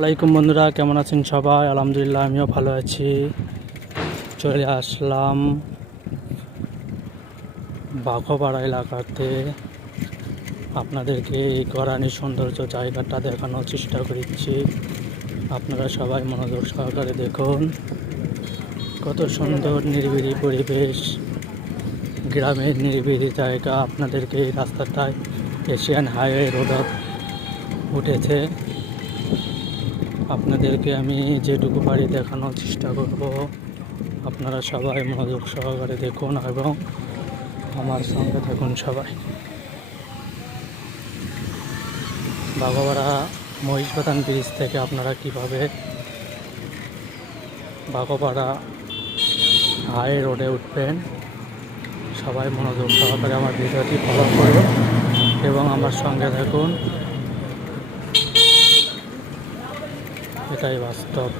আলাইকুম বন্ধুরা, কেমন আছেন সবাই? আলহামদুলিল্লাহ, আমিও ভালো আছি। চলে আসলাম বাঘপাড়া এলাকাতে। আপনাদেরকে এই গরানি সৌন্দর্য জায়গাটা দেখানোর চেষ্টা করছি। আপনারা সবাই মনোযোগ সহকারে দেখুন। কত সুন্দর নিরিবিলি পরিবেশ, গ্রামের নিরিবিলি জায়গা। আপনাদেরকে এই রাস্তাটায় এশিয়ান হাইওয়ে রোড উঠেছে। আপনাদেরকে আমি যেটুকু পারি দেখানোর চেষ্টা করব। আপনারা সবাই মনোযোগ সহকারে দেখুন এবং আমার সঙ্গে থাকুন সবাই। বাঘপাড়া মহিষবাথান ব্রিজ থেকে আপনারা কিভাবে বাঘপাড়া হাই রোডে উঠবেন, সবাই মনোযোগ সহকারে আমার ভিডিওটি ফলো করুন এবং আমার সঙ্গে থাকুন। এটাই বাস্তব।